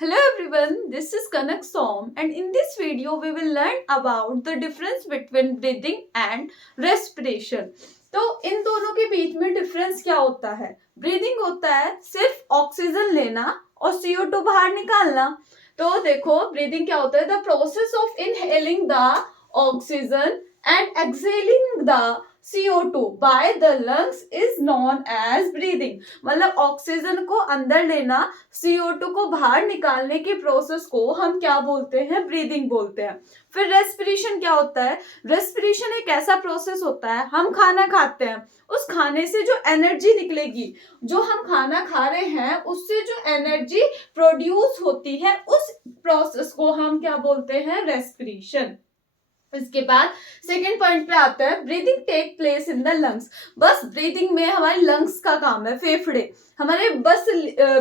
Hello everyone, this is Kanak Som and in this video we will learn about the difference between breathing and respiration. तो इन दोनों के बीच में difference क्या होता है? ब्रीदिंग होता है सिर्फ ऑक्सीजन लेना और CO2 बाहर निकालना। तो देखो ब्रीदिंग क्या होता है? The process of inhaling the oxygen and exhaling the CO2 by the lungs is known as breathing। मतलब ऑक्सीजन को अंदर लेना, CO2 को बाहर निकालने की प्रोसेस को हम क्या बोलते हैं? ब्रीदिंग बोलते हैं। फिर रेस्पिरेशन क्या होता है? रेस्पिरेशन एक ऐसा प्रोसेस होता है, हम खाना खाते हैं, उस खाने से जो एनर्जी निकलेगी, जो हम खाना खा रहे हैं उससे जो एनर्जी प्रोड्यूस होती है, उस प्रोसेस को हम क्या बोलते हैं? रेस्पिरेशन। इसके बाद सेकेंड पॉइंट पे आता है, breathing take place in the lungs. बस ब्रीदिंग में हमारे लंग्स का काम है, फेफड़े हमारे। बस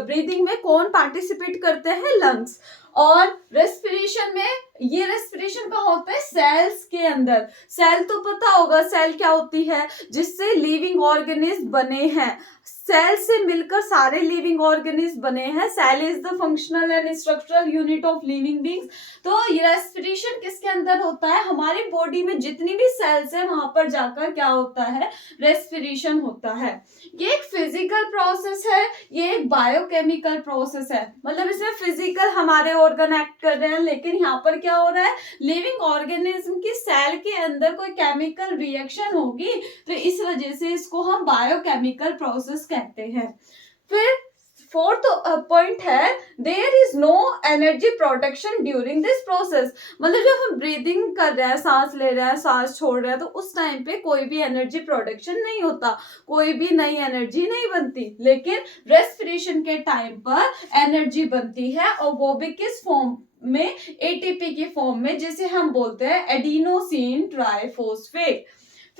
ब्रीदिंग में कौन पार्टिसिपेट करते हैं? लंग्स। और रेस्पिरेशन में, ये रेस्पिरेशन का होता है सेल्स के अंदर। सेल तो पता होगा सेल क्या होती है, जिससे लिविंग ऑर्गेनिज्म बने हैं। सेल से मिलकर सारे लिविंग ऑर्गेनिज्म बने हैं। Cell is the functional and structural unit of living beings. तो ये रेस्पिरेशन किसके अंदर होता है? हमारी बॉडी में जितनी भी सेल्स है वहां पर जाकर क्या होता है? रेस्पिरेशन होता है। ये एक फिजिकल प्रोसेस है, ये एक बायोकेमिकल प्रोसेस है। मतलब इसमें फिजिकल हमारे ऑर्गन एक्ट कर रहे हैं, लेकिन यहाँ पर क्या हो रहा है? लिविंग ऑर्गेनिज्म की सेल के अंदर कोई केमिकल रिएक्शन होगी, तो इस वजह से इसको हम बायोकेमिकल प्रोसेस कहते हैं। फिर फोर्थ पॉइंट है, there is no energy production during this process. मतलब जब हम ब्रीदिंग कर रहे हैं, सांस ले रहे हैं, सांस छोड़ रहे हैं, तो उस टाइम पे कोई भी एनर्जी प्रोडक्शन नहीं होता, कोई भी नई एनर्जी नहीं बनती। लेकिन रेस्पिरेशन के टाइम पर एनर्जी बनती है, और वो भी किस फॉर्म में? एटीपी की फॉर्म में, जिसे हम बोलते हैं एडिनोसिन ट्राइफॉस्फेट।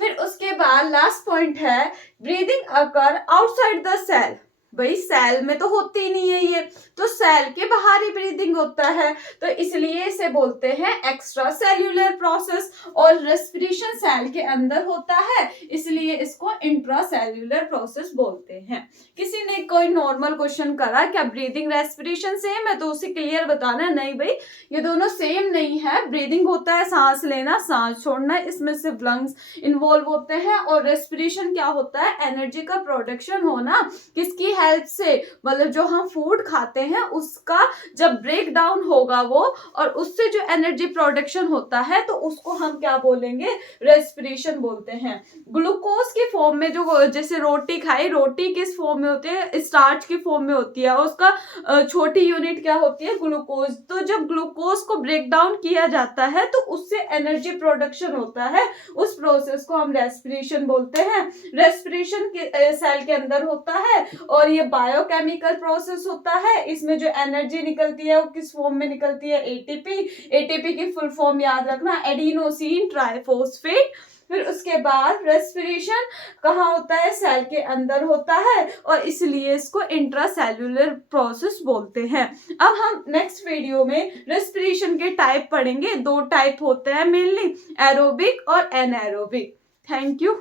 फिर उसके बाद लास्ट पॉइंट है, breathing occur outside the cell. भाई सेल में तो होती ही नहीं है ये, तो सेल के बाहर ही ब्रीदिंग होता है, तो इसलिए इसे बोलते हैं एक्स्ट्रा सेल्यूलर प्रोसेस। और रेस्पिरेशन सेल के अंदर होता है, इसलिए इसको इंट्रा सेल्यूलर प्रोसेस बोलते हैं। किसी ने कोई नॉर्मल क्वेश्चन करा क्या ब्रीदिंग रेस्पिरेशन सेम है, तो उसे क्लियर बताना, नहीं भाई ये दोनों सेम नहीं है। ब्रीदिंग होता है सांस लेना, सांस छोड़ना, इसमें सिर्फ लंग्स इन्वॉल्व होते हैं। और रेस्पिरेशन क्या होता है? एनर्जी का प्रोडक्शन होना, किसकी हेल्प से? मतलब जो हम फूड खाते हैं उसका जब ब्रेक डाउन होगा वो, और उससे जो एनर्जी प्रोडक्शन होता है, तो उसको हम क्या बोलेंगे? रेस्पिरेशन बोलते हैं। ग्लूकोज के फॉर्म में, जो जैसे रोटी खाई, रोटी किस फॉर्म में होती है? स्टार्च की फॉर्म में होती है, उसका छोटी यूनिट क्या होती है? ग्लूकोज। तो जब ग्लूकोज को ब्रेक डाउन किया जाता है तो उससे एनर्जी प्रोडक्शन होता है, उस प्रोसेस को हम रेस्पिरेशन बोलते हैं। रेस्पिरेशन के सेल के अंदर होता है, और ये बायोकेमिकल प्रोसेस होता है। इसमें जो एनर्जी निकलती है वो किस फॉर्म में निकलती है? एटीपी। एटीपी की फुल फॉर्म याद रखना, एडिनोसिन ट्राइफॉस्फेट। फिर उसके बाद रेस्पिरेशन कहाँ होता है? सेल के अंदर होता है, और इसलिए इसको इंट्रासेल्यूलर प्रोसेस बोलते हैं। अब हम नेक्स्ट वीडियो में रेस्पिरेशन के टाइप पढ़ेंगे। 2 टाइप होते हैं मेनली, एरोबिक और एनाएरोबिक। Thank you.